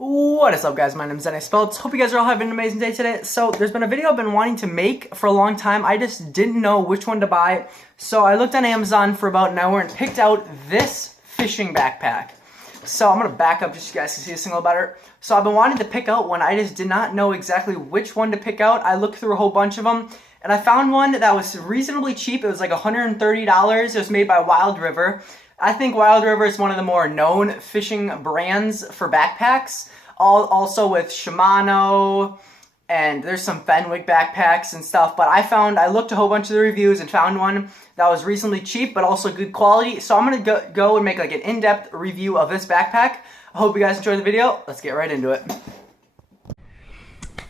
What is up, guys? My name is Dennis Speltz. Hope you guys are all having an amazing day today. So there's been a video I've been wanting to make for a long time. I just didn't know which one to buy. So I looked on Amazon for about an hour and picked out this fishing backpack. So I'm going to back up just so you guys can see this thing a little better. So I've been wanting to pick out one. I just did not know exactly which one to pick out. I looked through a whole bunch of them and I found one that was reasonably cheap. It was like $130. It was made by Wild River. I think Wild River is one of the more known fishing brands for backpacks. Also with Shimano, and there's some Fenwick backpacks and stuff. But I looked a whole bunch of the reviews and found one that was reasonably cheap, but also good quality. So I'm gonna go and make like an in-depth review of this backpack. I hope you guys enjoy the video. Let's get right into it.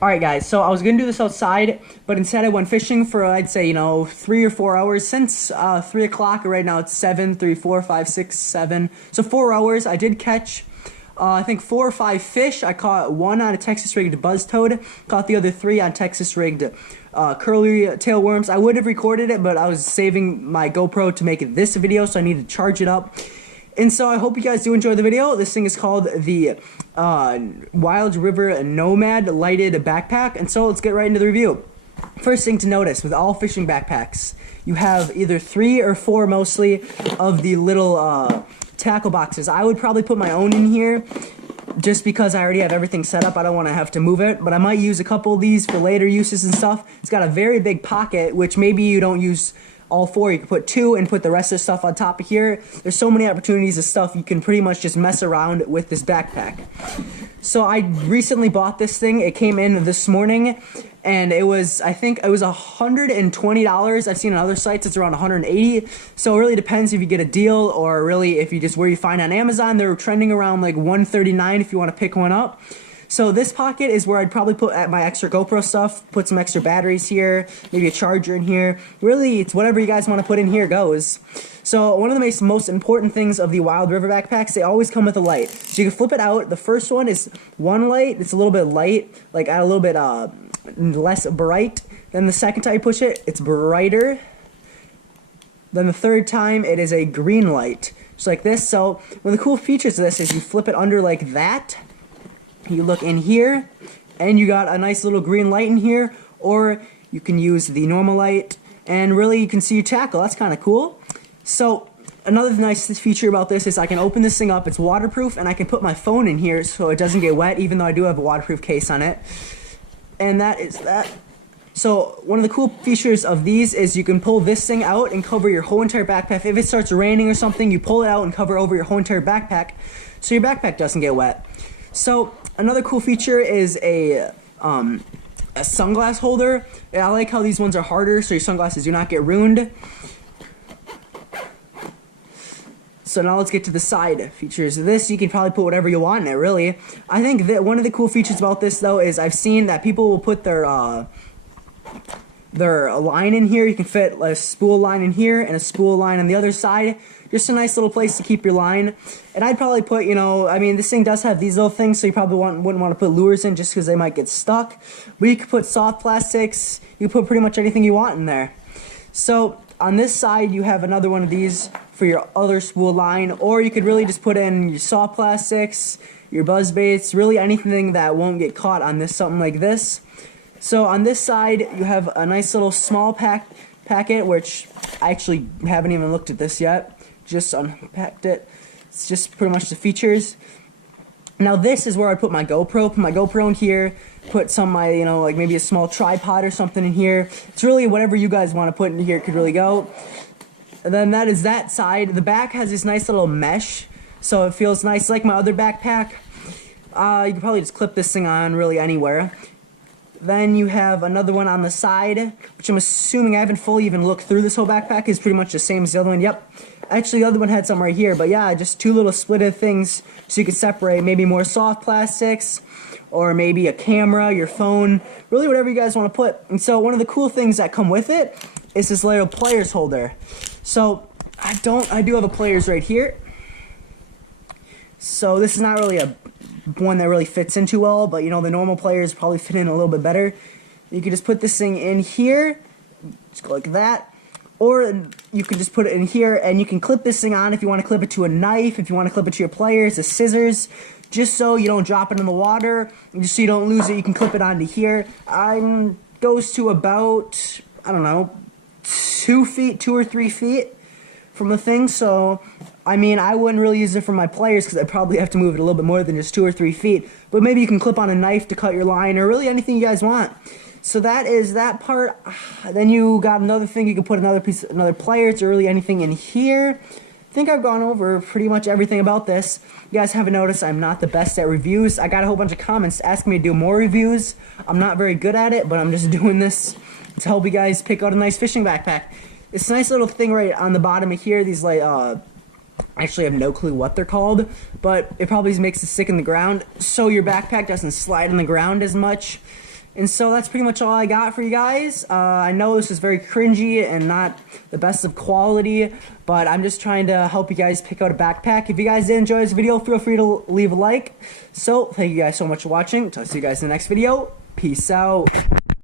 Alright guys, so I was going to do this outside, but instead I went fishing for, I'd say, 3 or 4 hours. Since 3 o'clock, right now it's 7, 3, 4, 5, 6, 7. So 4 hours. I did catch, I think 4 or 5 fish. I caught one on a Texas rigged buzz toad, caught the other 3 on Texas rigged curly tailworms. I would have recorded it, but I was saving my GoPro to make this video, so I needed to charge it up. And so I hope you guys do enjoy the video. This thing is called the Wild River Nomad lighted backpack. And so let's get right into the review. First thing to notice with all fishing backpacks, you have either 3 or 4 mostly of the little tackle boxes. I would probably put my own in here just because I already have everything set up. I don't want to have to move it, but I might use a couple of these for later uses and stuff. It's got a very big pocket, which maybe you don't use all 4. You can put 2 and put the rest of the stuff on top of here. There's so many opportunities of stuff. You can pretty much just mess around with this backpack. So I recently bought this thing. It came in this morning, and I think it was $120. I've seen on other sites it's around $180. So it really depends if you get a deal or really if you just where you find on Amazon. They're trending around like $139 if you want to pick one up. So this pocket is where I'd probably put my extra GoPro stuff, put some extra batteries here, maybe a charger in here. Really, it's whatever you guys want to put in here goes. So one of the most important things of the Wild River backpacks, they always come with a light. So you can flip it out. The first one is one light. It's a little bit light, like a little bit less bright. Then the second time you push it, it's brighter. Then the third time, it is a green light, just like this. So one of the cool features of this is you flip it under like that. You look in here, and you got a nice little green light in here, or you can use the normal light, and really you can see your tackle. That's kind of cool. So another nice feature about this is I can open this thing up. It's waterproof, and I can put my phone in here so it doesn't get wet, even though I do have a waterproof case on it. And that is that. So one of the cool features of these is you can pull this thing out and cover your whole entire backpack. If it starts raining or something, you pull it out and cover over your whole entire backpack so your backpack doesn't get wet. So another cool feature is a sunglass holder. I like how these ones are harder so your sunglasses do not get ruined. So now let's get to the side features of this. You can probably put whatever you want in it, really. I think that one of the cool features about this, though, is I've seen that people will put their line in here. You can fit a spool line in here and a spool line on the other side. Just a nice little place to keep your line. And I'd probably put, I mean, this thing does have these little things, so you probably wouldn't want to put lures in just because they might get stuck. But you could put soft plastics. You can put pretty much anything you want in there. So on this side, you have another one of these for your other spool line. Or you could really just put in your soft plastics, your buzz baits, really anything that won't get caught on this, something like this. So on this side, you have a nice little small packet, which I actually haven't even looked at this yet. Just unpacked it. It's just pretty much the features. Now this is where I put my GoPro. Put my GoPro in here. Put some of my, like maybe a small tripod or something in here. It's really whatever you guys want to put in here could really go. And then that is that side. The back has this nice little mesh, so it feels nice like my other backpack. You can probably just clip this thing on really anywhere. Then you have another one on the side, which I'm assuming I haven't fully even looked through this whole backpack. Is pretty much the same as the other one. Yep. Actually, the other one had some right here. But yeah, just 2 little splitted things so you can separate maybe more soft plastics or maybe a camera, your phone, really whatever you guys want to put. And so one of the cool things that come with it is this little players holder. So I do have a players right here. So this is not really a one that really fits in too well, but the normal players probably fit in a little bit better. You can just put this thing in here, just go like that, or you can just put it in here and you can clip this thing on if you want to clip it to a knife, if you want to clip it to your pliers, the scissors. just so you don't drop it in the water, just so you don't lose it. You can clip it onto here. Goes to about, I don't know, 2 or 3 feet from the thing. So I mean, I wouldn't really use it for my players because I'd probably have to move it a little bit more than just 2 or 3 feet. But maybe you can clip on a knife to cut your line, or really anything you guys want. So that is that part. Then you got another thing, you can put another player to really anything in here. I think I've gone over pretty much everything about this. You guys haven't noticed I'm not the best at reviews. I got a whole bunch of comments asking me to do more reviews. I'm not very good at it, but I'm just doing this to help you guys pick out a nice fishing backpack. This nice little thing right on the bottom of here, these like, I actually have no clue what they're called, but it probably makes it stick in the ground so your backpack doesn't slide in the ground as much. And so that's pretty much all I got for you guys. I know this is very cringy and not the best of quality, but I'm just trying to help you guys pick out a backpack. If you guys did enjoy this video, feel free to leave a like. So thank you guys so much for watching. Talk to you guys in the next video. Peace out.